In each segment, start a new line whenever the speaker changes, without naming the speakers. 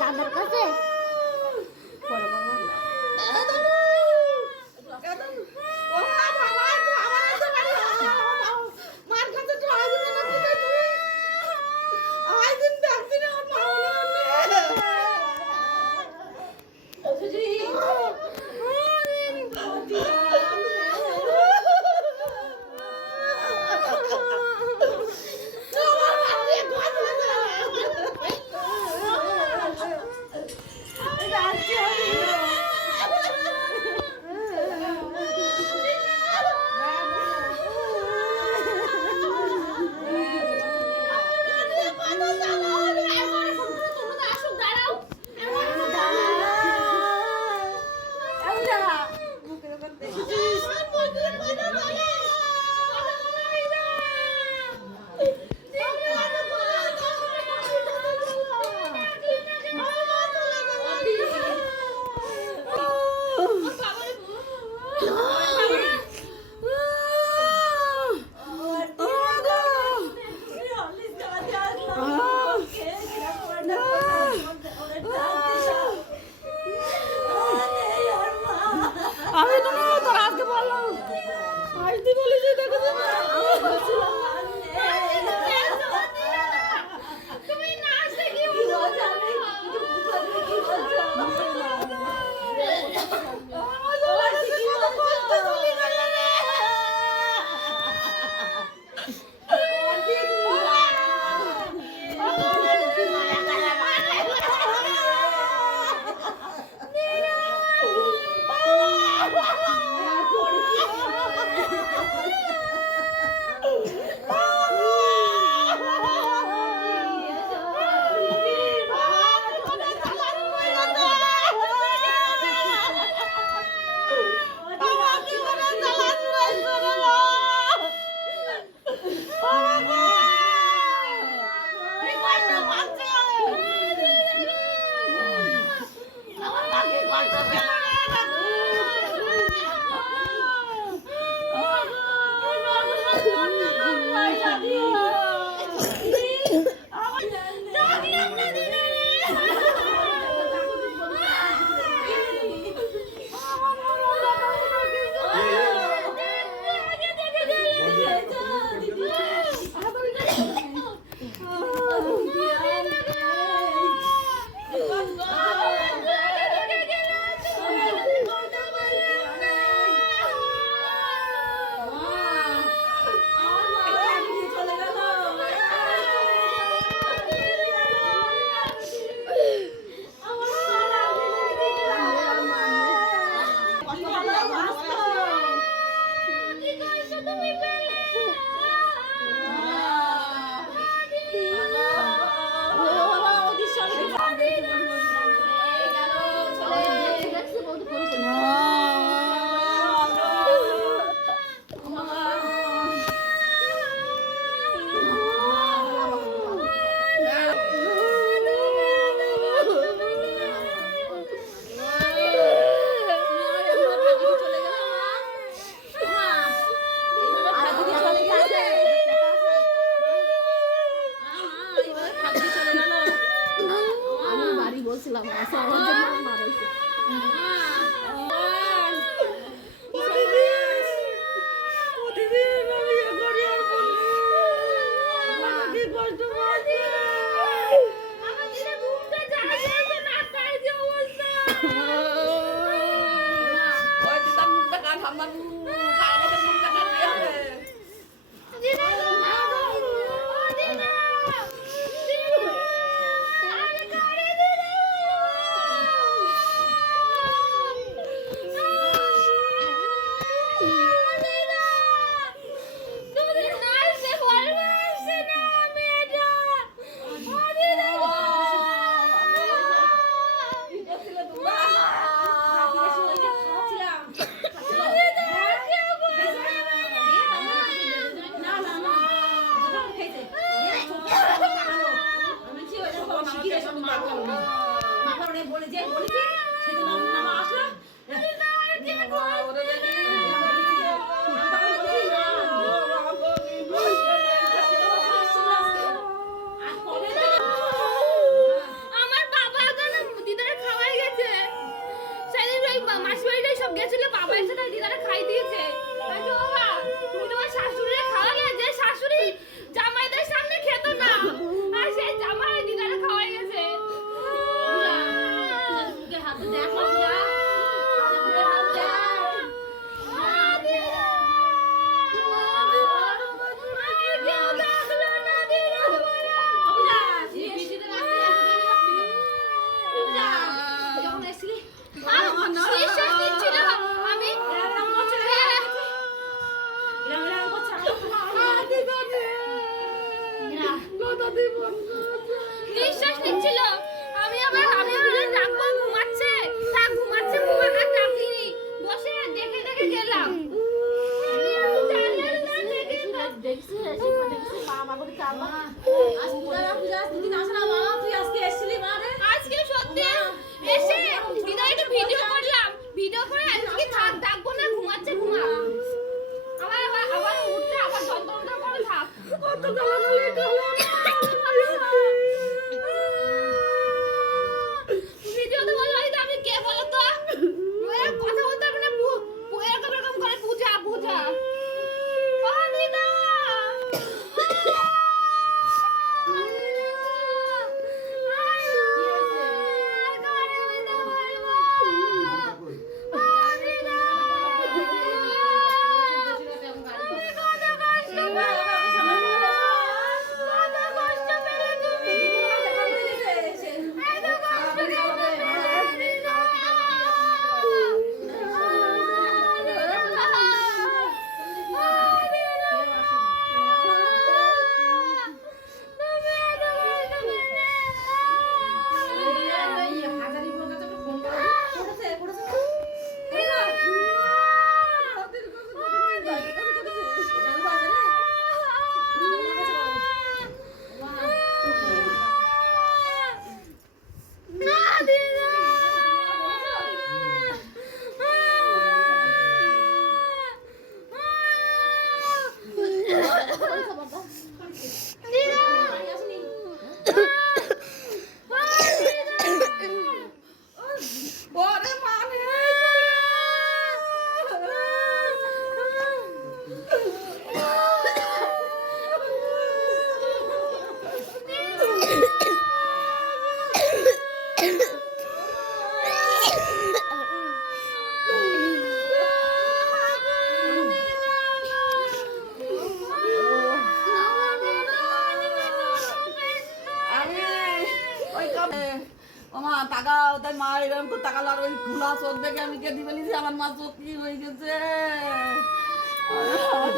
দাদার কাছে? বলে যে বলেছে
সেদিন আসলো এসে দিদা একটু ভিডিও করলাম। ভিডিও করে আজকে থাক ডাকবো না, ঘুমাচ্ছে, ঘুমা। আবার আবার উঠতে আবার যন্ত্রণা করে থাক। কত গালাগালি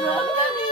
আমি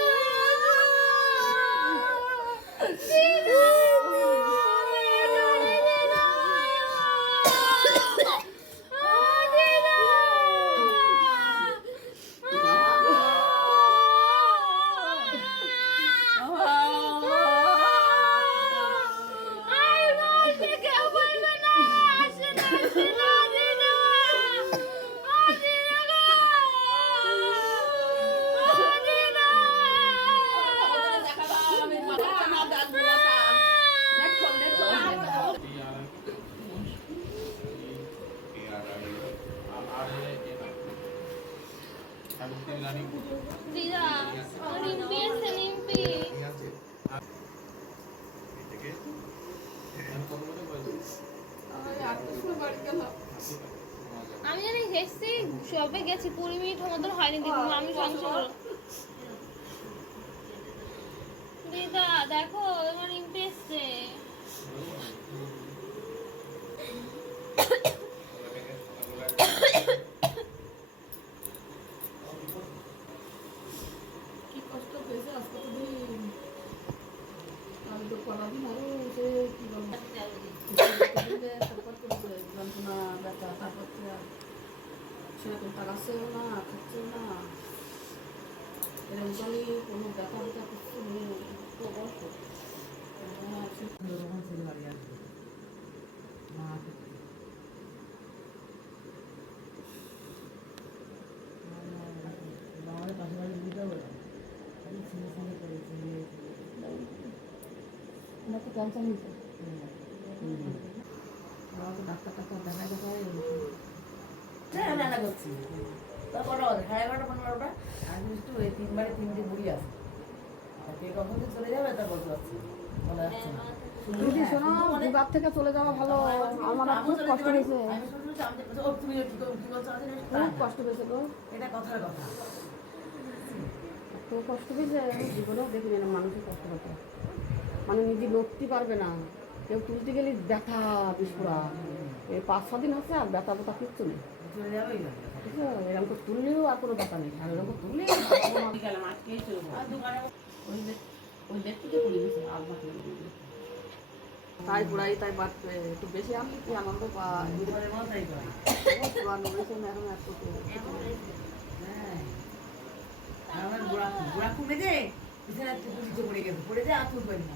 আমি
সবে গেছি কুড়ি মিনিট মতন হয়নি দেখুন আমি সংসার দিদা দেখো এবার রিম্পি এসছে
কি কষ্ট পেয়েছে আজকে তো দিন আমি তো করাদিন আরও সে কি বলব তারপর তো যন্ত্রণা ব্যথা তারপর তো আর সেরকম তাকাচ্ছেও না খাচ্ছেও না এরকম করে কোনো ব্যথা ব্যথা কিছু নেই তো বয়স তখন ছেলে বাড়ি আসবে মা আমাদের পাশে বাড়ি দিতে হবে না আমি ছেলে ছেলে করে ছেলে না তো ক্যান্সার হয়েছে আমরা তো ডাক্তার টাক্তার দেখা দেখা
হ্যাঁ রান্না করছি তা কটা বাজে সাড়ে এগারোটা পনেরো আর কিন্তু ওই তিনবারে তিনটে বুড়ি আছে চলে যাবে
থেকে চলে যাওয়া ভালো আমার কষ্ট খুব কষ্ট
এটা কথা
কষ্ট দেখিনি মানুষের কষ্ট হতো মানে নিজে নড়তে পারবে না কেউ তুলতে গেলে ব্যথা বিস্ফোরা এই পাঁচ ছ দিন হচ্ছে আর ব্যথা ব্যথা কিচ্ছু নেই
চলে যাবেই না
এরকম করে তুললেও আর কোনো ব্যথা নেই আর এরকম তুললে তাই পুরাই তাই বাড়তে একটু বেশি আমি কি আনন্দ পাই এখন।
হ্যাঁ আমার গোড়া গোড়া কমে বিছানা পড়ে গেছে পড়ে যায় আর তুলবেন না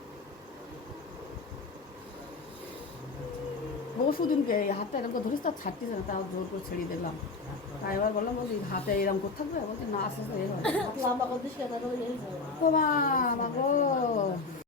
পরশু দিনকে এই হাতটা এরকম করে ধরিস তা ছাড়তিস না তাও জোর করে ছেড়ে দিলাম। তাই এবার বললাম বলছি হাতে এরকম করে থাকবে? বলছি না আস্তে আস্তে এ হয়।
লম্বা করে দিস কেন
ও মা মা গো